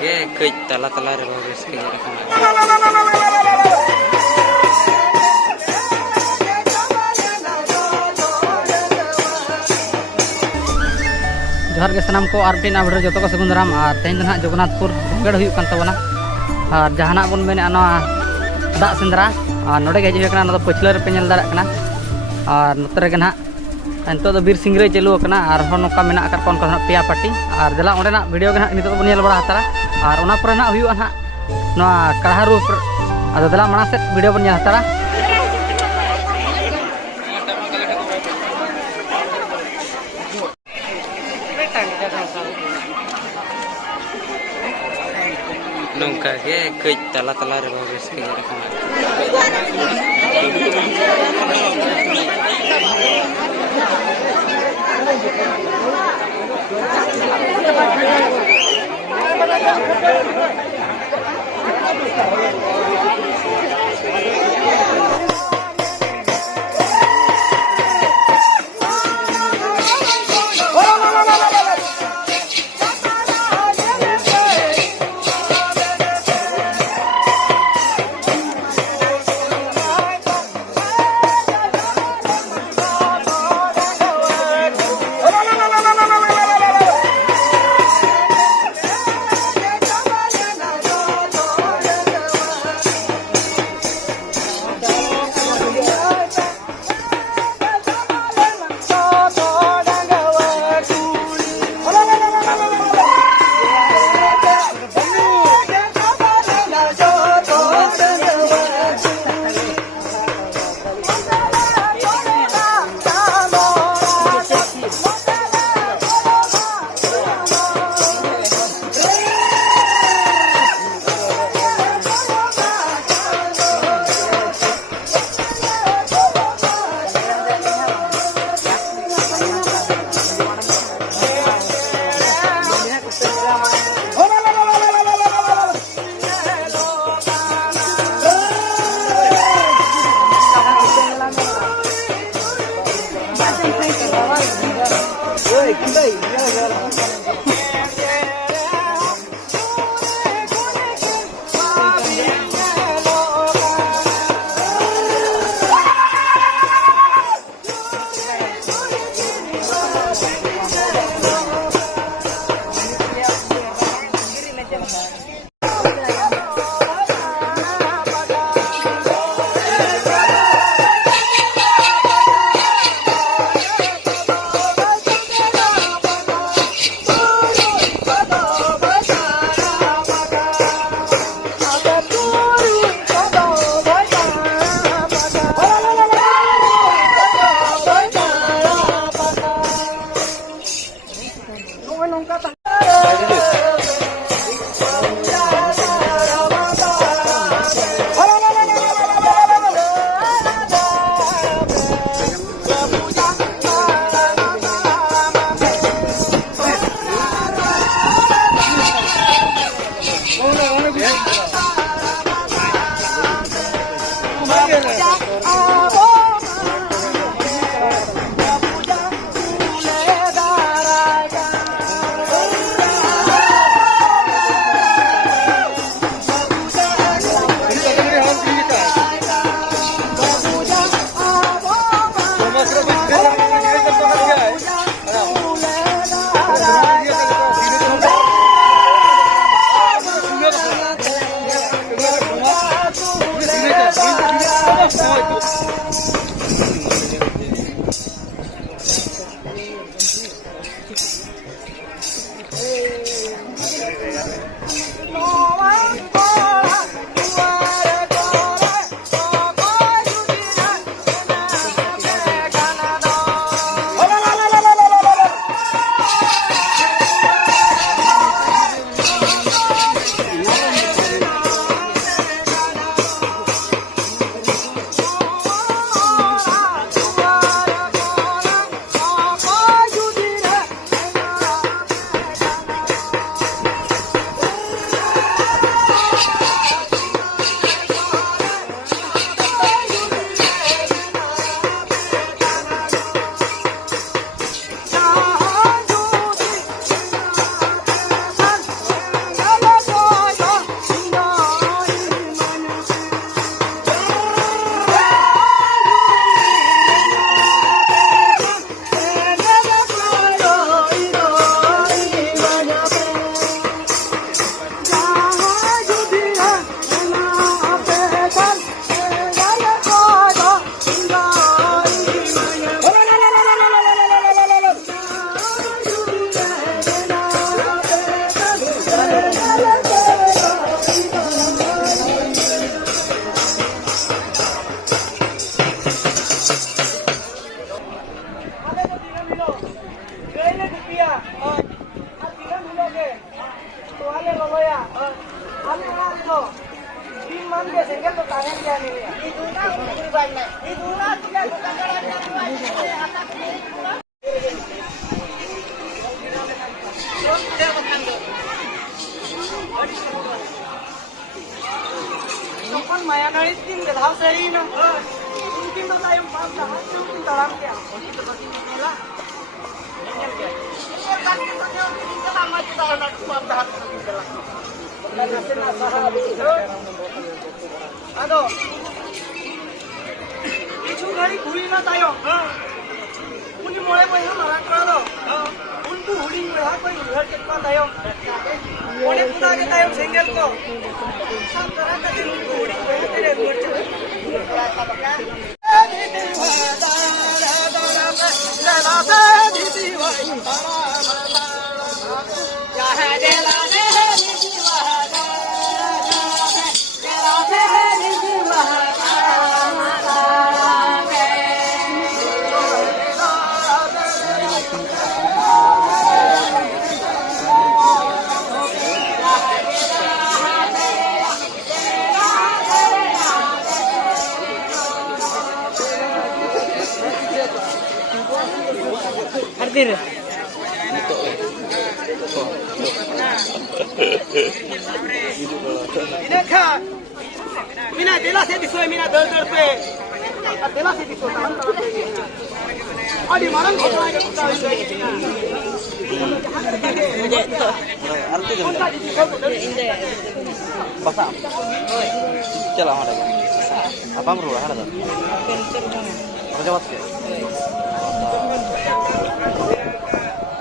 गे कई तला तला रे बाबू इसके जोहार के सामान को आर मीटिन भिडियो जो को सगुन दाराम और तेज ना जगन्नाथपुर बोंगेड़ हुई कान तबना और जहाना बन मेने दा सेंद्रा और नोडे गे हजू कना पछला रे पे नेल दाड़ा कना और नोतरे गे ना नितो दो बीर सिंगरे चालू कना और हो नोका मेना कर कोन को पेया पार्टी और जला ओंडेना वीडियो गे ना नितो बन नेल बड़ा हतारा और ओना परे ना हुई ना नोआ कड़हारू अदो दला माना से वीडियो बन नेल हतारा नौका के कई तला तला रे बाबू इसके Maya naris din galaw sa ino. Hindi mo tayong pagkakas yung taram kaya. Ano? Isu hari huli na tayo. Huli mo ay payo malakado. Unku huli mo ay payo घर कितना tayo. Pone puna ke tayo single ko. Sab तरह का दिन huli mo ay तेरे मोर्चे. Ardir. Ini kah? Mina dela se diso, mina dal pe. Dela se diso, tahan tahan pe. Adi marang kau lagi. Pasang. Cila ada. Apa merua ada? Berjawab ke?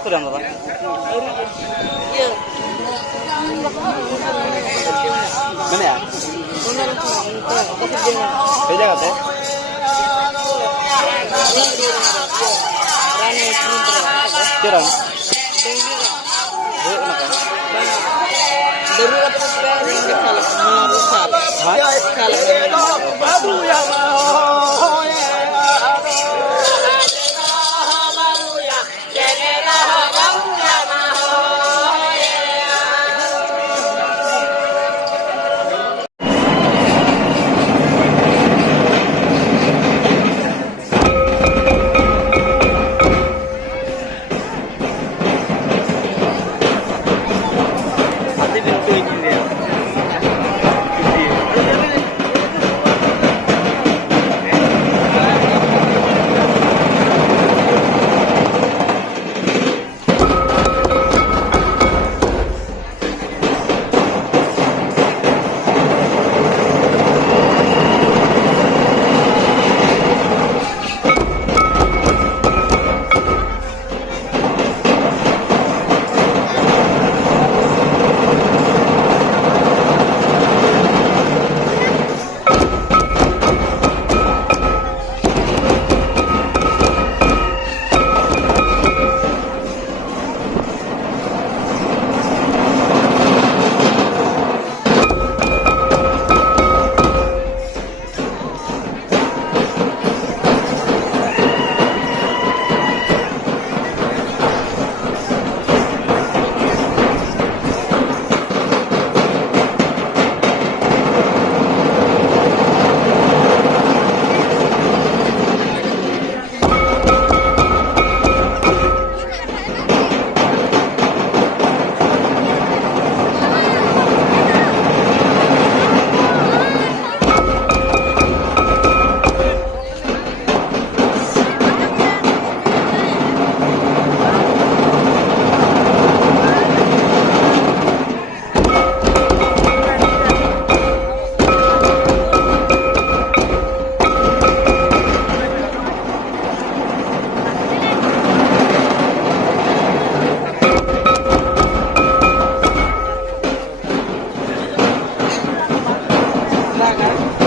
Itu yang apa? Iya. Mana ya? Beda kan tuh? Kurang. Baru ya Nah, kan?